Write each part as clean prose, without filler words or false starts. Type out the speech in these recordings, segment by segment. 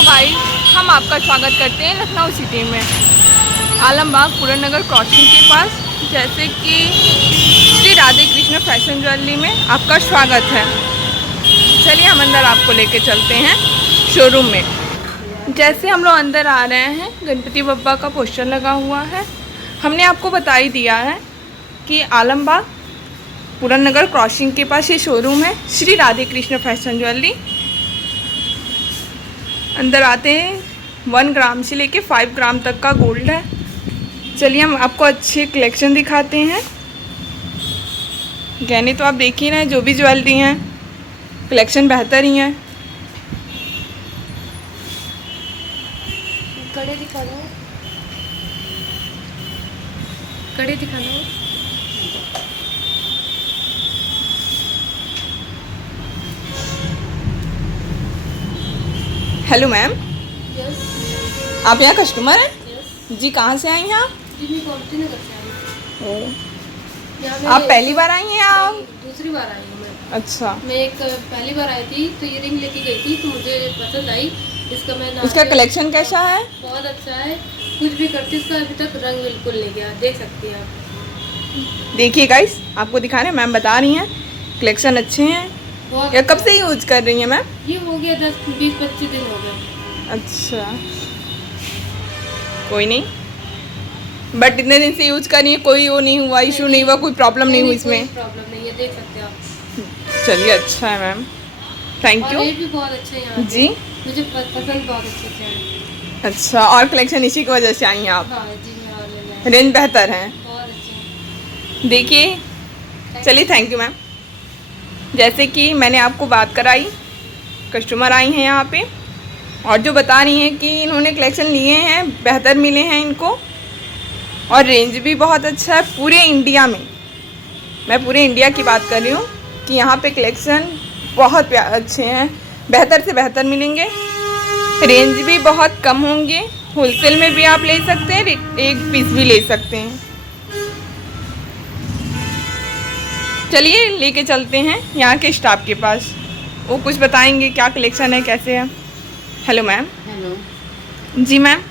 Hello guys, हम आपका स्वागत करते हैं लखनऊ सिटी में आलमबाग पूरन नगर क्रॉसिंग के पास। जैसे कि श्री राधे कृष्ण फैशन ज्वेलरी में आपका स्वागत है। चलिए हम अंदर आपको लेके चलते हैं शोरूम में। जैसे हम लोग अंदर आ रहे हैं, गणपति बप्पा का पोस्टर लगा हुआ है। हमने आपको बता ही दिया है कि आलमबाग पूरन नगर क्रॉसिंग के पास ये शोरूम है, श्री राधे कृष्ण फैशन ज्वेलरी। अंदर आते हैं 1 ग्राम से लेके 5 ग्राम तक का गोल्ड है। चलिए हम आपको अच्छे कलेक्शन दिखाते हैं। गहने तो आप देख ही रहे हैं, जो भी ज्वेलरी हैं कलेक्शन बेहतर ही है। कड़े दिखा दो, कड़े दिखा दो। हेलो मैम, यस आप यहाँ कस्टमर हैं? यस जी, कहाँ से आई हैं आप? जी, मैं कॉम्पटी नगर से आई हूँ। आप पहली बार आई हैं आप? दूसरी बार आई हूँ मैं। अच्छा, मैं एक पहली बार आई थी तो ये रिंग लेके गई थी, तो मुझे पसंद आई। इसका मैं इसका कलेक्शन कैसा है? बहुत अच्छा है। कुछ भी करती इसका अभी तक रंग बिल्कुल नहीं गया, देख सकती हैं आप। देखिए गाइस, आपको दिखा रहे हैं, मैम बता रही हैं कलेक्शन अच्छे हैं। बहुत या कब अच्छा से यूज कर रही हैं मैम? ये हो गया 10-20-25 दिन हो गए। अच्छा, कोई नहीं, बट इतने दिन से यूज कर रही है, कोई वो नहीं हुआ, इशू नहीं हुआ, कोई प्रॉब्लम नहीं हुई इसमें? प्रॉब्लम नहीं है, देख सकते हैं आप। चलिए अच्छा है मैम, थैंक और यू रेट भी बहुत अच्छे हैं यहाँ जी। के। मुझे पसंद बहुत अच्छे से है। अच्छा, और कलेक्शन इसी की वजह से आई हैं आप? हाँ जी, मैं और लेने आई। रेंज बेहतर है, बहुत अच्छे हैं। देखिए। चलिए थैंक यू मैम। जैसे कि मैंने आपको बात कराई, कस्टमर आई हैं यहाँ पे और जो बता रही हैं कि इन्होंने कलेक्शन लिए हैं, बेहतर मिले हैं इनको, और रेंज भी बहुत अच्छा है पूरे इंडिया में। मैं पूरे इंडिया की बात कर रही हूँ कि यहाँ पे कलेक्शन बहुत अच्छे हैं, बेहतर से बेहतर मिलेंगे, रेंज भी बहुत कम होंगे। होलसेल में भी आप ले सकते हैं, एक पीस भी ले सकते हैं। चलिए लेके चलते हैं यहाँ के स्टाफ के पास, वो कुछ बताएंगे क्या कलेक्शन है, कैसे है। Hello ma'am. हेलो जी मैम,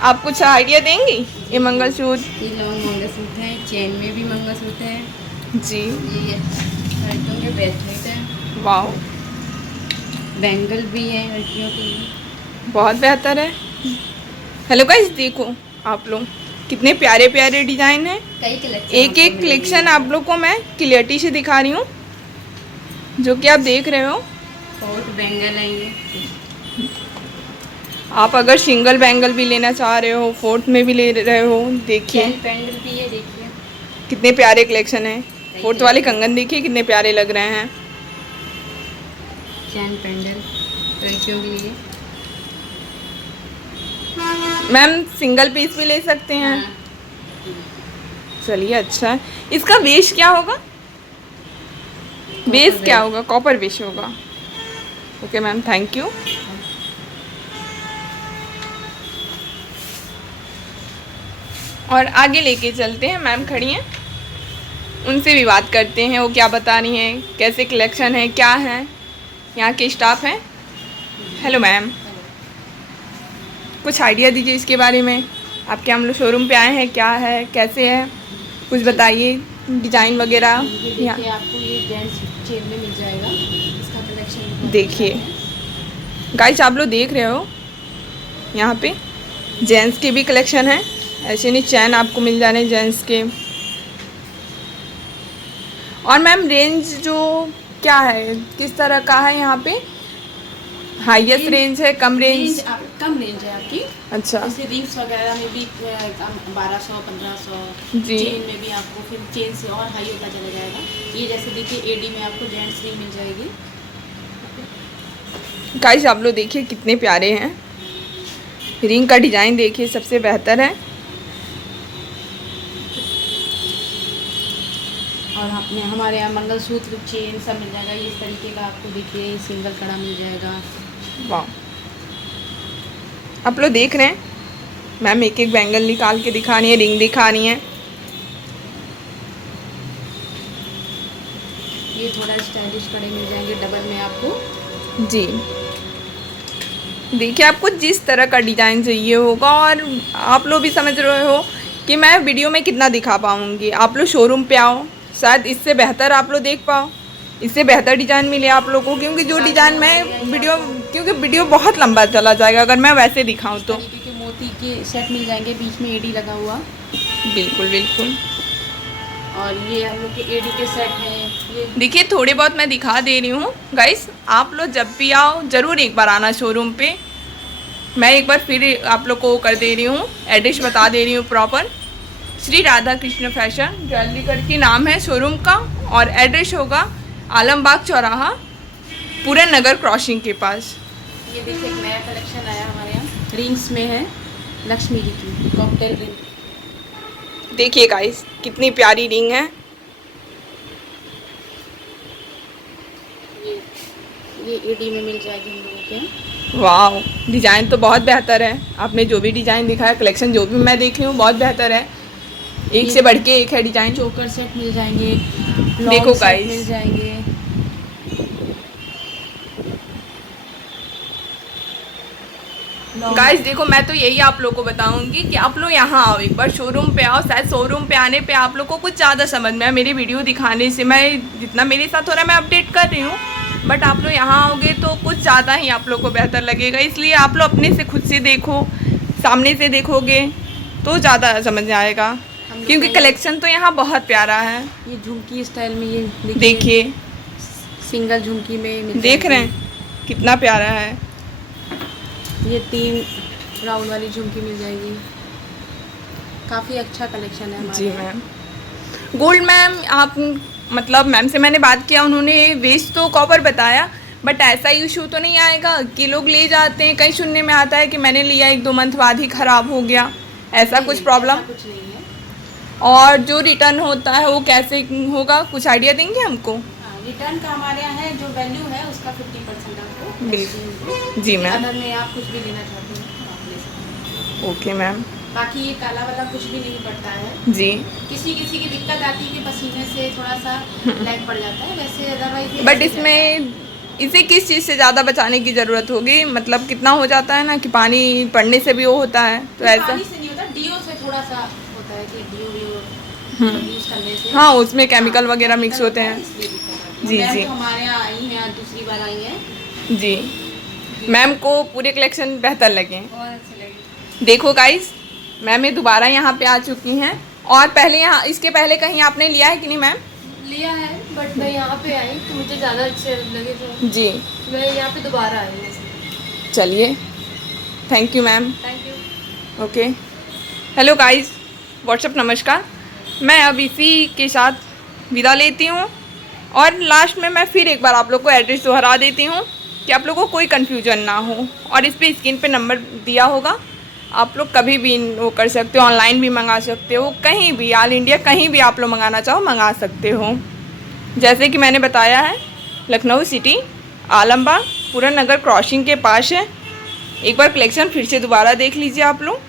आप कुछ आइडिया देंगी? ये मंगलसूत्र, ये लॉन्ग मंगलसूत्र है, चेन में भी मंगलसूत्र है जी, ये लड़कियों के ब्रेसलेट है, वाह, बैंगल भी है लड़कियों के लिए। बहुत बेहतर है। हेलो गाइस, देखो आप लोग कितने प्यारे प्यारे डिज़ाइन हैं। कई कलेक्शन एक एक कलेक्शन आप लोग को मैं क्लियरिटी से दिखा रही हूँ, जो कि आप देख रहे हो। बहुत बैंगल है ये। आप अगर सिंगल बैंगल भी लेना चाह रहे हो, फोर्थ में भी ले रहे हो, देखिए चेन बैंगल भी है, देखिए कितने प्यारे कलेक्शन है। फोर्थ वाले कंगन देखिए कितने प्यारे लग रहे हैं। चैन पेंडल लड़कियों के लिए। मैम सिंगल पीस भी ले सकते हैं। हाँ। चलिए अच्छा है। इसका बेस क्या होगा? बेस क्या होगा? कॉपर बेस होगा। Okay ma'am, thank you. और आगे लेके चलते हैं, मैम खड़ी हैं, उनसे भी बात करते हैं, वो क्या बता रही हैं, कैसे कलेक्शन है, क्या है, यहाँ के स्टाफ हैं। हेलो मैम, कुछ आइडिया दीजिए इसके बारे में। आपके हम लोग शोरूम पे आए हैं, क्या है, कैसे है, कुछ बताइए, डिज़ाइन वगैरह। ये देखिए, आपको ये जेंट्स चेन में मिल जाएगा, इसका कलेक्शन देखिए गाइस, आप लोग देख रहे हो यहाँ पे जेंट्स के भी कलेक्शन है। ऐसे नहीं, चैन आपको मिल जाने जेंट्स के। और मैम रेंज जो क्या है, किस तरह का है यहाँ पे? हाईएस्ट रेंज है, कम रेंज? कम रेंज है आपकी। अच्छा जैसे रिंग्स वगैरह में भी 1200-1500, जी। चेन में भी आपको फिर चेन से और हाई होता चला जाएगा। ये जैसे देखिए एडी में आपको जेंट्स रिंग मिल जाएगी। गाइस आप लोग देखिए कितने प्यारे हैं, रिंग का डिज़ाइन देखिए सबसे बेहतर है। और हमारे यहाँ मंगलसूत्र चेन सब मिल जाएगा। ये इस तरीके का आपको देखिए सिंगल कड़ा मिल जाएगा। वाह, आप लोग देख रहे हैं मैम एक एक बैंगल निकाल के दिखा रही है, रिंग दिखा रही हैं। ये थोड़ा स्टाइलिश कड़े मिल जाएंगे डबल में आपको। जी, देखिए आपको जिस तरह का डिज़ाइन चाहिए होगा, और आप लोग भी समझ रहे हो कि मैं वीडियो में कितना दिखा पाऊँगी। आप लोग शोरूम पे आओ, शायद इससे बेहतर आप लोग देख पाओ, इससे बेहतर डिज़ाइन मिले आप लोगों को, क्योंकि जो डिज़ाइन मैं क्योंकि वीडियो बहुत लंबा चला जाएगा अगर मैं वैसे दिखाऊँ तो। क्योंकि मोती के सेट मिल जाएंगे, बीच में एडी लगा हुआ। बिल्कुल बिल्कुल। और ये हम लोग के एडी के सेट हैं। ये देखिए थोड़े बहुत मैं दिखा दे रही हूँ गाइस, आप लोग जब भी आओ ज़रूर एक बार आना शोरूम पे। मैं एक बार फिर आप लोग को कर दे रही हूँ, एड्रेस बता दे रही हूँ proper. Shri Radha Krishna fashion jewellery करके नाम है शोरूम का, और एड्रेस होगा आलमबाग चौराहा, पूरन नगर क्रॉसिंग के पास। ये देखिए एक नया कलेक्शन आया हमारे यहाँ, रिंग्स में है, लक्ष्मी जी की कॉकटेल रिंग। देखिए गाइस कितनी प्यारी रिंग है। ये एडी में मिल जाएगी हम लोगों के। वाह, डिज़ाइन तो बहुत बेहतर है। आपने जो भी डिज़ाइन दिखाया, कलेक्शन जो भी मैं देख रही हूँ बहुत बेहतर है, एक से बढ़ के एक है डिज़ाइन। चोकर सेट मिल जाएंगे, देखो सेट गाइस मिल जाएंगे। गाइस देखो, मैं तो यही आप लोग को बताऊंगी कि आप लोग यहाँ आओ, एक बार शोरूम पे आओ। शायद शोरूम पे आने पे आप लोग को कुछ ज़्यादा समझ में आए। मेरी वीडियो दिखाने से मैं जितना मेरे साथ हो रहा है मैं अपडेट कर रही हूँ, बट आप लोग यहाँ आओगे तो कुछ ज़्यादा ही आप लोग को बेहतर लगेगा। इसलिए आप लोग अपने से खुद से देखो, सामने से देखोगे तो ज़्यादा समझ में आएगा, क्योंकि कलेक्शन तो यहाँ बहुत प्यारा है। ये झुमकी स्टाइल में, ये देखिए सिंगल झुमकी में देख रहे हैं कितना प्यारा है। ये 3 राउंड वाली झुमकी मिल जाएगी। काफ़ी अच्छा कलेक्शन है हमारे। जी मैम। गोल्ड मैम, आप मतलब मैम से मैंने बात किया, उन्होंने वेस्ट तो कॉपर बताया, बट ऐसा इशू तो नहीं आएगा कि लोग ले जाते हैं। कहीं सुनने में आता है कि मैंने लिया 1-2 मंथ बाद ही ख़राब हो गया, ऐसा कुछ प्रॉब्लम? कुछ नहीं है। और जो रिटर्न होता है वो कैसे होगा, कुछ आइडिया देंगे हमको? रिटर्न का हमारे यहाँ है, जो वैल्यू है उसका 50% आपको बिल्कुल जी मैम। अगर में आप कुछ भी लेना चाहते हैं आप ले सकते हैं। Okay ma'am. बाकी ये काला वाला कुछ भी नहीं पड़ता है जी। किसी किसी की दिक्कत आती है कि पसीने से थोड़ा सा लैग पड़ जाता है, वैसे अदरवाइज। बट इसमें इसे किस चीज़ से ज़्यादा बचाने की ज़रूरत होगी? मतलब कितना हो जाता है ना कि पानी पड़ने से भी वो होता है, तो ऐसा पानी से नहीं होता, डीओ से थोड़ा सा होता है कि डीओ यूज करने से। हाँ, उसमें केमिकल वगैरह मिक्स होते हैं। जी जी। तो हमारे यहाँ आई हैं, दूसरी बार आई हैं जी। मैम को पूरे कलेक्शन बेहतर लगे। और अच्छे लगे। देखो गाइस, मैम ये दोबारा यहाँ पे आ चुकी हैं, और पहले यहाँ इसके पहले कहीं आपने लिया है कि नहीं मैम? लिया है, बट मैं यहाँ पे आई तो मुझे ज़्यादा अच्छे लगे, तो जी। मैं यहाँ पे दोबारा आई हूँ। चलिए, thank you ma'am. Thank you. Okay. Hello guys, what's up, नमस्कार। मैं अब इसी के साथ विदा लेती हूँ, और लास्ट में मैं फिर एक बार आप लोग को एड्रेस दोहरा देती हूँ कि आप लोगों को कोई कन्फ्यूजन ना हो। और इस पे स्क्रीन पे नंबर दिया होगा, आप लोग कभी भी वो कर सकते हो, ऑनलाइन भी मंगा सकते हो, कहीं भी ऑल इंडिया कहीं भी आप लोग मंगाना चाहो मंगा सकते हो। जैसे कि मैंने बताया है, लखनऊ सिटी, आलमबाग, पूरन नगर क्रॉसिंग के पास है। एक बार कलेक्शन फिर से दोबारा देख लीजिए आप लोग।